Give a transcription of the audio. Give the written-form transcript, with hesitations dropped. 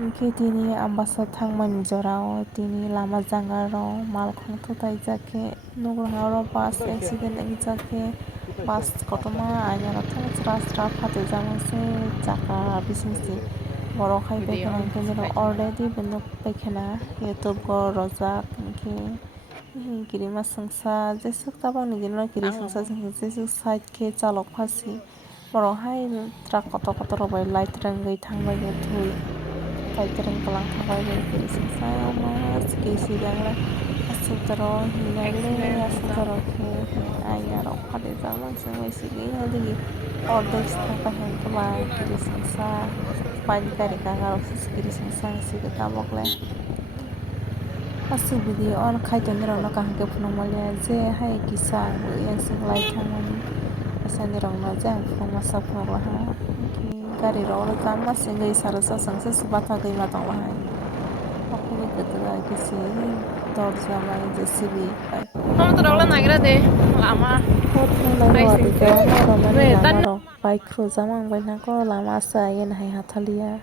Ke tini ambasa thangmani jorao tini lama jangarao malkhung thutaijake nugrungrao bus accident wngijake bus kotorma ainarok thangma sra sra phatui chaka bisingsi borok hai paikana hingke niro already bo nog paikana youtube o rojak hingke Kirima Swngsa jesuk tabangni gini no Kiri Swngsa jesuk side khe chalokphasi borok hai truck kotor kotor rok bai light rwngwi thangbai thui light rwngkolang thangbai bai Kiri Swngsa ma kisi asuk jaro hinale asuk jaro khe aina rok phatui jak sigis digi ordek thangpa hengkhe Kiri Swngsa bike gari ganga rok Kiri Swngsa sigir tamoklai asuk video o khai tongmirok no kaham khe phunukmalia je hai kisa yangsuk light thangmani asani rok no jang phunukmasa phunukla ha gari rok oro jama singwi sarasa Swngsa se bathakgui ma tongla hai okhugui kwtwkar kisi dorja bai JCB bai lama rok bike khurujama wngbai nangkhe lama asai yeno hai hathalia.